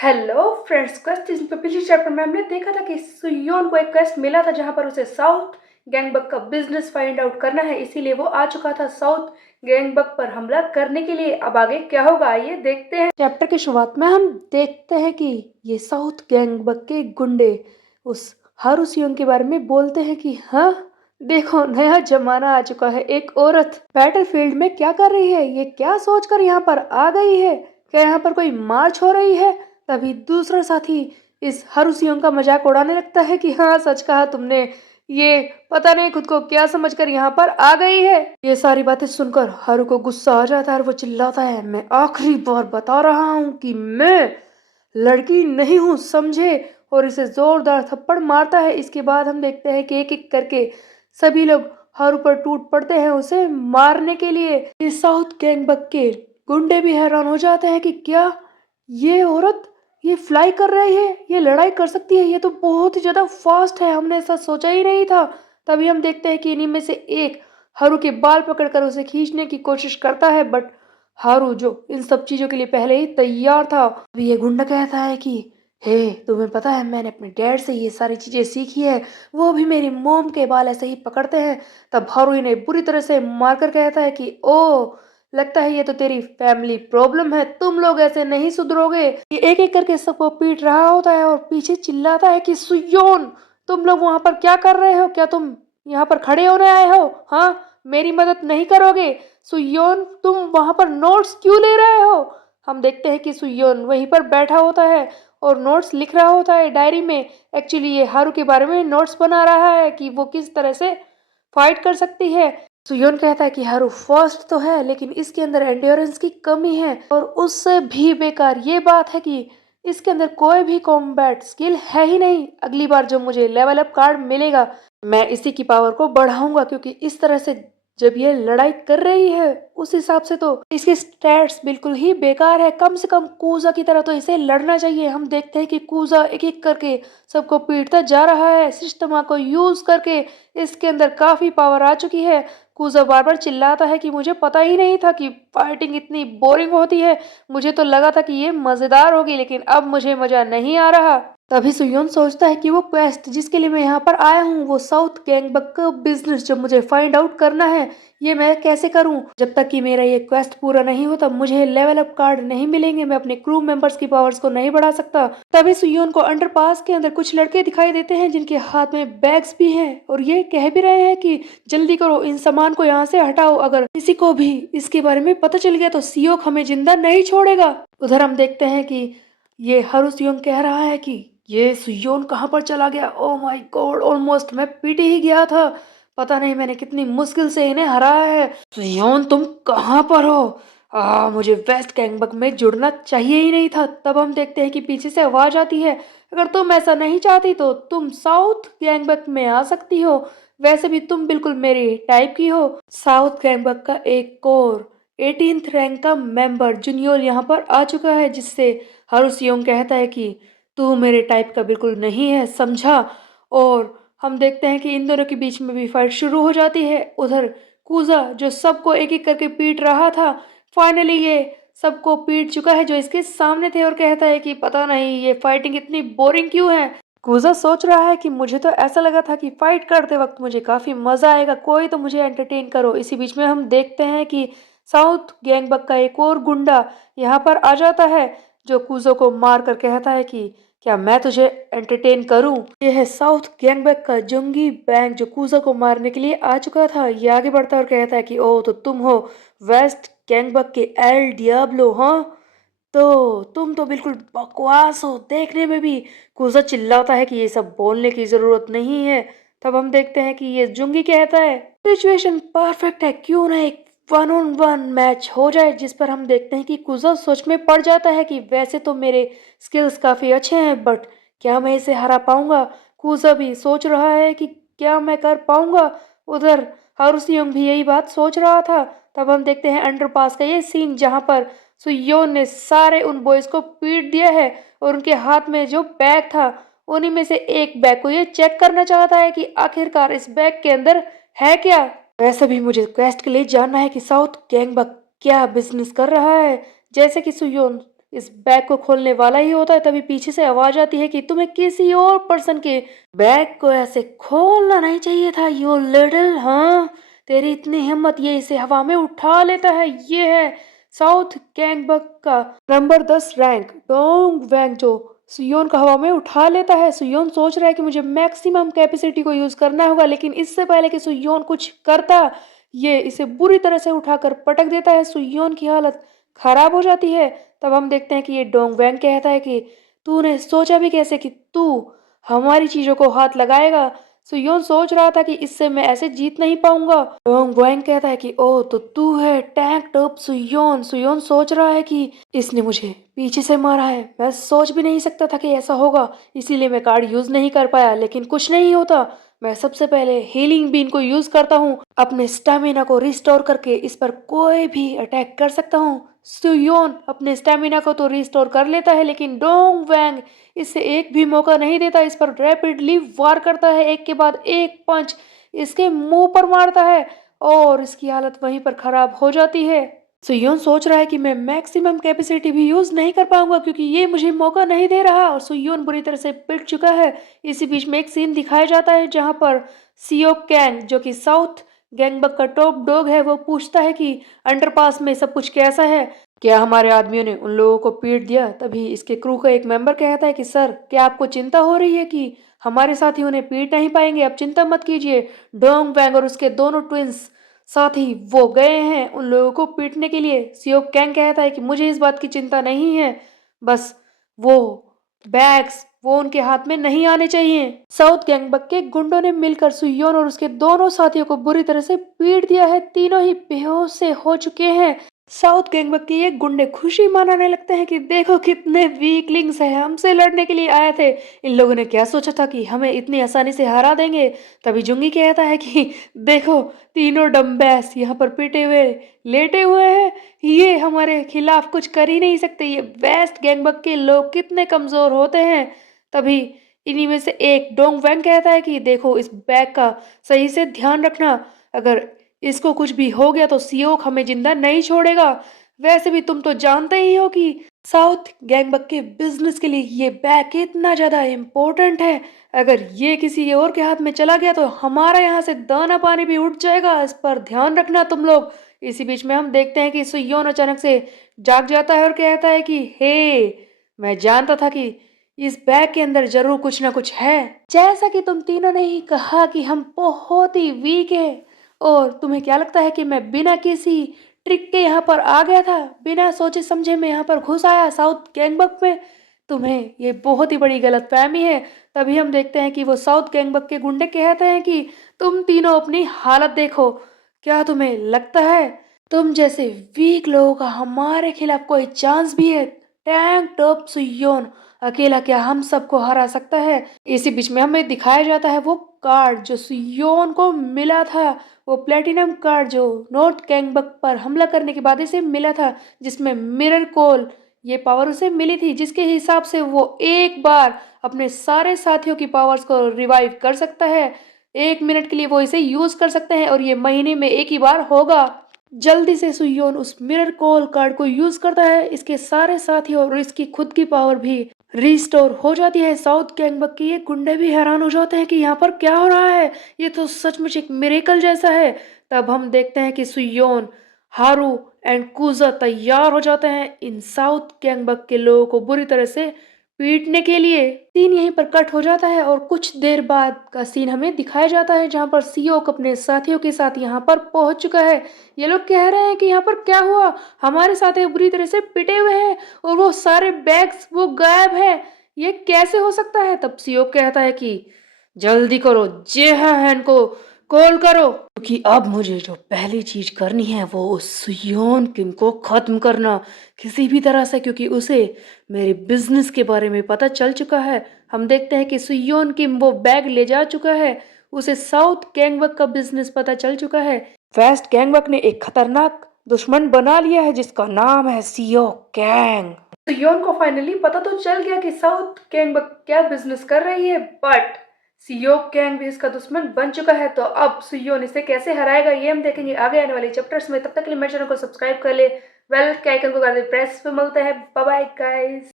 Hello friends, quest season पे पिछले chapter में हमने देखा था कि सुयोन को एक क्वेस्ट मिला था जहां पर उसे साउथ गैंगबक का बिजनेस फाइंड आउट करना है। इसीलिए वो आ चुका था साउथ गैंगबक पर हमला करने के लिए। अब आगे क्या होगा आइए देखते हैं। चैप्टर की शुरुआत में हम देखते हैं कि ये साउथ गैंगबक के गुंडे उस हारू सियोन के बारे में बोलते हैं कि हाँ देखो, नया जमाना आ चुका है। एक औरत बैटलफील्ड में क्या कर रही है, ये क्या सोचकर यहाँ पर आ गई है? क्या यहाँ पर कोई मार्च हो रही है? तभी दूसरा साथी इस हारूसियों का मजाक उड़ाने लगता है कि हाँ सच कहा तुमने, ये पता नहीं खुद को क्या समझकर यहाँ पर आ गई है। ये सारी बातें सुनकर हारू को गुस्सा आ जाता है और वो चिल्लाता है, मैं आखिरी बार बता रहा हूँ कि मैं लड़की नहीं हूँ, समझे? और इसे जोरदार थप्पड़ मारता है। इसके बाद हम देखते हैं कि एक एक करके सभी लोग हारू पर टूट पड़ते हैं उसे मारने के लिए। इस साउथ गैंगबक के गुंडे भी हैरान हो जाते हैं कि क्या ये औरत ये फ्लाई कर रही है, ये लड़ाई कर सकती है, ये तो बहुत ही ज्यादा फास्ट है, हमने ऐसा सोचा ही नहीं था। तभी हम देखते हैं कि इन्हीं में से एक हारू के बाल पकड़कर उसे खींचने की कोशिश करता है, बट हारू जो इन सब चीजों के लिए पहले ही तैयार था। अभी ये गुंडा कहता है कि हे, तुम्हें पता है मैंने अपने डैड से ये सारी चीजें सीखी है, वो भी मेरी मोम के बाल ऐसे ही पकड़ते हैं। तब हारू इन्हें बुरी तरह से मारकर कहता है कि ओ, लगता है ये तो तेरी फैमिली प्रॉब्लम है, तुम लोग ऐसे नहीं सुधरोगे। ये एक एक करके सबको पीट रहा होता है और पीछे चिल्लाता है कि सुयोन, तुम लोग वहां पर क्या कर रहे हो? क्या तुम यहाँ पर खड़े होने आए हो? हाँ, मेरी मदद नहीं करोगे? सुयोन, तुम वहां पर नोट्स क्यों ले रहे हो? हम देखते हैं कि सुयोन वहीं पर बैठा होता है और नोट्स लिख रहा होता है डायरी में। एक्चुअली ये हारू के बारे में नोट्स बना रहा है कि वो किस तरह से फाइट कर सकती है। सुयोन कहता है कि हारू फर्स्ट तो है, लेकिन इसके अंदर एंड्योरेंस की कमी है, और उससे भी बेकार ये बात है कि इसके अंदर कोई भी कॉम्बैट स्किल है ही नहीं। अगली बार जो मुझे लेवल अप कार्ड मिलेगा मैं इसी की पावर को बढ़ाऊंगा, क्योंकि इस तरह से जब ये लड़ाई कर रही है उस हिसाब से तो इसके स्टैट्स बिल्कुल ही बेकार है। कम से कम कूजा की तरह तो इसे लड़ना चाहिए। हम देखते हैं कि कूजा एक एक करके सबको पीटता जा रहा है। सिस्टमा को यूज करके इसके अंदर काफी पावर आ चुकी है। कूजा बार बार चिल्लाता है कि मुझे पता ही नहीं था कि फाइटिंग इतनी बोरिंग होती है, मुझे तो लगा था कि ये मजेदार होगी, लेकिन अब मुझे मजा नहीं आ रहा। तभी सुयोन सोचता है कि वो क्वेस्ट जिसके लिए मैं यहाँ पर आया हूँ, वो साउथ गैंगबक का बिजनेस जो मुझे फाइंड आउट करना है, ये मैं कैसे करूँ? जब तक कि मेरा ये क्वेस्ट पूरा नहीं होता मुझे लेवल अप कार्ड नहीं मिलेंगे, मैं अपने क्रू मेंबर्स की पावर्स को नहीं बढ़ा सकता। तभी सुयोन को अंडरपास के अंदर कुछ लड़के दिखाई देते हैं जिनके हाथ में बैग्स भी हैं, और ये कह भी रहे हैं कि जल्दी करो, इन सामान को यहाँ से हटाओ, अगर किसी को भी इसके बारे में पता चल गया तो सियोक हमें जिंदा नहीं छोड़ेगा। उधर हम देखते हैं कि ये हारू सियोन कह रहा है कि ये सुयोन कहाँ पर चला गया? ओ माय गॉड, ऑलमोस्ट मैं पीट ही गया था, पता नहीं मैंने कितनी मुश्किल से इन्हें हराया है। सुयोन तुम कहाँ पर हो? मुझे वेस्ट गैंगबक में जुड़ना चाहिए ही नहीं था। तब हम देखते हैं कि पीछे से आवाज आती है, अगर तुम ऐसा नहीं चाहती तो तुम साउथ गैंगबक में आ सकती हो, वैसे भी तुम बिल्कुल मेरी टाइप की हो। साउथ गैंगबक का एक और 18th रैंक का मेंबर जूनियर यहाँ पर आ चुका है, जिससे हारू सियोंग कहता है कि तू मेरे टाइप का बिल्कुल नहीं है, समझा? और हम देखते हैं कि इन दोनों के बीच में भी फाइट शुरू हो जाती है। उधर कूजा जो सबको एक एक करके पीट रहा था, फाइनली ये सबको पीट चुका है जो इसके सामने थे, और कहता है कि पता नहीं ये फाइटिंग इतनी बोरिंग क्यों है। कूजा सोच रहा है कि मुझे तो ऐसा लगा था कि फाइट करते वक्त मुझे काफी मजा आएगा, कोई तो मुझे एंटरटेन करो। इसी बीच में हम देखते हैं कि साउथ गैंगबक का एक और गुंडा यहाँ पर आ जाता है, जो कूजो को मार कर कहता है कि क्या मैं तुझे एंटरटेन करूं? ये है साउथ गैंगबैक का जंगी बैंक जो कूजो को मारने के लिए आ चुका था। ये आगे बढ़ता है और कहता है कि ओ तो तुम हो वेस्ट गैंगबैक के एल डियाब्लो, हाँ? तो तुम तो बिल्कुल बकवास हो देखने में भी। कूजो चिल्लाता है कि ये सब बोलने की जरूरत नहीं है। तब हम देखते हैं कि ये जुंगी कहता है सिचुएशन परफेक्ट है, क्यों ना एक 1-on-1 मैच हो जाए, जिस पर हम देखते हैं कि कुजा सोच में पड़ जाता है कि वैसे तो मेरे स्किल्स काफी अच्छे हैं, बट क्या मैं इसे हरा पाऊंगा? कुजा भी सोच रहा है कि क्या मैं कर पाऊंगा। उधर हारूसियोंग भी यही बात सोच रहा था। तब हम देखते हैं अंडरपास का ये सीन जहां पर सुयोन ने सारे उन बॉयज को पीट दिया है, और उनके हाथ में जो बैग था उन्हीं में से एक बैग को ये चेक करना चाहता है कि आखिरकार इस बैग के अंदर है क्या। वैसे भी मुझे क्वेस्ट के लिए जानना है कि साउथ गैंगबक क्या बिजनेस कर रहा है। जैसे कि सुयोन इस बैग को खोलने वाला ही होता है, तभी पीछे से आवाज आती है कि तुम्हें किसी और पर्सन के बैग को ऐसे खोलना नहीं चाहिए था, यू लिटिल, हाँ तेरी इतनी हिम्मत, ये इसे हवा में उठा लेता है। ये है साउथ गैंगबक का नंबर 10 रैंक डोंग वैंग, जो सुयोन को हवा में उठा लेता है। सुयोन सोच रहा है कि मुझे मैक्सिमम कैपेसिटी को यूज करना होगा, लेकिन इससे पहले कि सुयोन कुछ करता, ये इसे बुरी तरह से उठाकर पटक देता है। सुयोन की हालत खराब हो जाती है। तब हम देखते हैं कि ये डोंग वैंग कहता है कि तूने सोचा भी कैसे कि तू हमारी चीजों को हाथ लगाएगा। सुयोन सोच रहा था कि इससे मैं ऐसे जीत नहीं पाऊंगा। डोंग वैंग कहता है कि ओ तो तू है टैंक टॉप सुयोन। सुयोन सोच रहा है कि इसने मुझे पीछे से मारा है, मैं सोच भी नहीं सकता था कि ऐसा होगा, इसीलिए मैं कार्ड यूज नहीं कर पाया। लेकिन कुछ नहीं होता, मैं सबसे पहले हीलिंग बीन को यूज करता हूँ, अपने स्टेमिना को रिस्टोर करके इस पर कोई भी अटैक कर सकता हूँ। सुयोन अपने स्टेमिना को तो रिस्टोर कर लेता है, लेकिन डोंग वैंग इसे एक भी मौका नहीं देता, इस पर रैपिडली वार करता है, एक के बाद एक पंच इसके मुंह पर मारता है और इसकी हालत वहीं पर खराब हो जाती है। सुयोन सोच रहा है कि मैं मैक्सिमम कैपेसिटी भी यूज नहीं कर पाऊंगा क्योंकि ये मुझे मौका नहीं दे रहा, और सुयोन बुरी तरह से पिट चुका है। इसी बीच में एक सीन दिखाया जाता है जहां पर सियो कैंग, जो कि साउथ गैंगबक का टॉप डॉग है, वो पूछता है कि अंडरपास में सब कुछ कैसा है, क्या हमारे आदमियों ने उन लोगों को पीट दिया। तभी इसके क्रू का एक मेंबर कहता है कि सर, क्या आपको चिंता हो रही है कि हमारे साथी उन्हें पीट नहीं पाएंगे, आप चिंता मत कीजिए। डोंग वैंग और उसके दोनों ट्विंस साथ ही वो गए हैं उन लोगों को पीटने के लिए। सियो कैंग कहता है कि मुझे इस बात की चिंता नहीं है, बस वो बैग्स वो उनके हाथ में नहीं आने चाहिए। साउथ गैंगबक के गुंडों ने मिलकर सुयोन और उसके दोनों साथियों को बुरी तरह से पीट दिया है, तीनों ही बेहोश से हो चुके हैं। साउथ गैंगबक के ये गुंडे खुशी मनाने लगते हैं कि देखो कितने वीकलिंग्स हैं, हमसे लड़ने के लिए आए थे, इन लोगों ने क्या सोचा था कि हमें इतनी आसानी से हरा देंगे। तभी जुंगी कहता है कि देखो तीनों डम्बैस यहाँ पर पीटे हुए लेटे हुए हैं, ये हमारे खिलाफ कुछ कर ही नहीं सकते, ये वेस्ट गैंगबक के लोग कितने कमजोर होते हैं। तभी इन्हीं में से एक डोंग वैंग कहता है कि देखो इस बैग का सही से ध्यान रखना, अगर इसको कुछ भी हो गया तो सियोक हमें जिंदा नहीं छोड़ेगा। वैसे भी तुम तो जानते ही हो कि साउथ गैंगबक के बिजनेस के लिए ये बैग कितना ज्यादा इम्पोर्टेंट है, अगर ये किसी और के हाथ में चला गया तो हमारा यहाँ से दाना पानी भी उठ जाएगा, इस पर ध्यान रखना तुम लोग। इसी बीच में हम देखते हैं कि सुयोन अचानक से जाग जाता है और कहता है कि हे, मैं जानता था कि इस बैग के अंदर जरूर कुछ ना कुछ है, जैसा कि तुम तीनों ने ही कहा कि हम बहुत ही वीक है, और तुम्हें क्या लगता है कि मैं बिना किसी ट्रिक के यहाँ पर आ गया था, बिना सोचे समझे मैं यहाँ पर घुस आया साउथ गैंगबक में, तुम्हें ये बहुत ही बड़ी गलतफहमी है। तभी हम देखते हैं कि वो साउथ गैंगबक के गुंडे कहते हैं कि तुम तीनों अपनी हालत देखो, क्या तुम्हें लगता है तुम जैसे वीक लोगों का हमारे खिलाफ कोई चांस भी है? टैंक टॉप सुयोन अकेला क्या हम सबको हरा सकता है? इसी बीच में हमें दिखाया जाता है वो कार्ड जो सुयोन को मिला था, वो प्लेटिनम कार्ड जो नॉर्थ गैंगबक पर हमला करने के बाद इसे मिला था, जिसमें मिरर कोल ये पावर उसे मिली थी, जिसके हिसाब से वो एक बार अपने सारे साथियों की पावर्स को रिवाइव कर सकता है। 1 मिनट के लिए वो इसे यूज कर सकते हैं और ये महीने में एक ही बार होगा। जल्दी से सुयोन उस मिरर कॉल कार्ड को यूज करता है, इसके सारे साथी और इसकी खुद की पावर भी रिस्टोर हो जाती है। साउथ गैंगबक के ये गुंडे भी हैरान हो जाते हैं कि यहाँ पर क्या हो रहा है, ये तो सचमुच एक मिरेकल जैसा है। तब हम देखते हैं कि सुयोन, हारू एंड कुजा तैयार हो जाते हैं इन साउथ गैंगबक के लोगों को बुरी तरह से पीटने के लिए। सीन यहीं पर कट हो जाता है और कुछ देर बाद का सीन हमें दिखाया जाता है जहां पर सियोक अपने साथियों के साथ यहाँ पर पहुंच चुका है। ये लोग कह रहे हैं कि यहाँ पर क्या हुआ, हमारे साथी बुरी तरह से पिटे हुए हैं और वो सारे बैग्स वो गायब है, ये कैसे हो सकता है? तब सियोक कहता है कि जल्दी करो, जेहान को कॉल करो, क्योंकि अब मुझे जो पहली चीज करनी है वो उस सुयोन किम को खत्म करना किसी भी तरह से, क्योंकि उसे मेरे बिजनेस के बारे में पता चल चुका है। हम देखते हैं कि सुयोन किम वो बैग ले जा चुका है, उसे साउथ गैंगबक का बिजनेस पता चल चुका है। वेस्ट गैंगबक ने एक खतरनाक दुश्मन बना लिया है जिसका नाम है सियो कैंग। सुयोन को फाइनली पता तो चल गया कि साउथ गैंगबक क्या बिजनेस कर रही है, बट सियो कैंग भी इसका दुश्मन बन चुका है। तो अब सुयोन इसे कैसे हराएगा ये हम देखेंगे आगे आने वाले चैप्टर्स में। तब तक के लिए मेरे चैनल को सब्सक्राइब कर ले, बेल के आइकन को कर दे प्रेस। पे मिलते हैं, बाय बाय गाइस।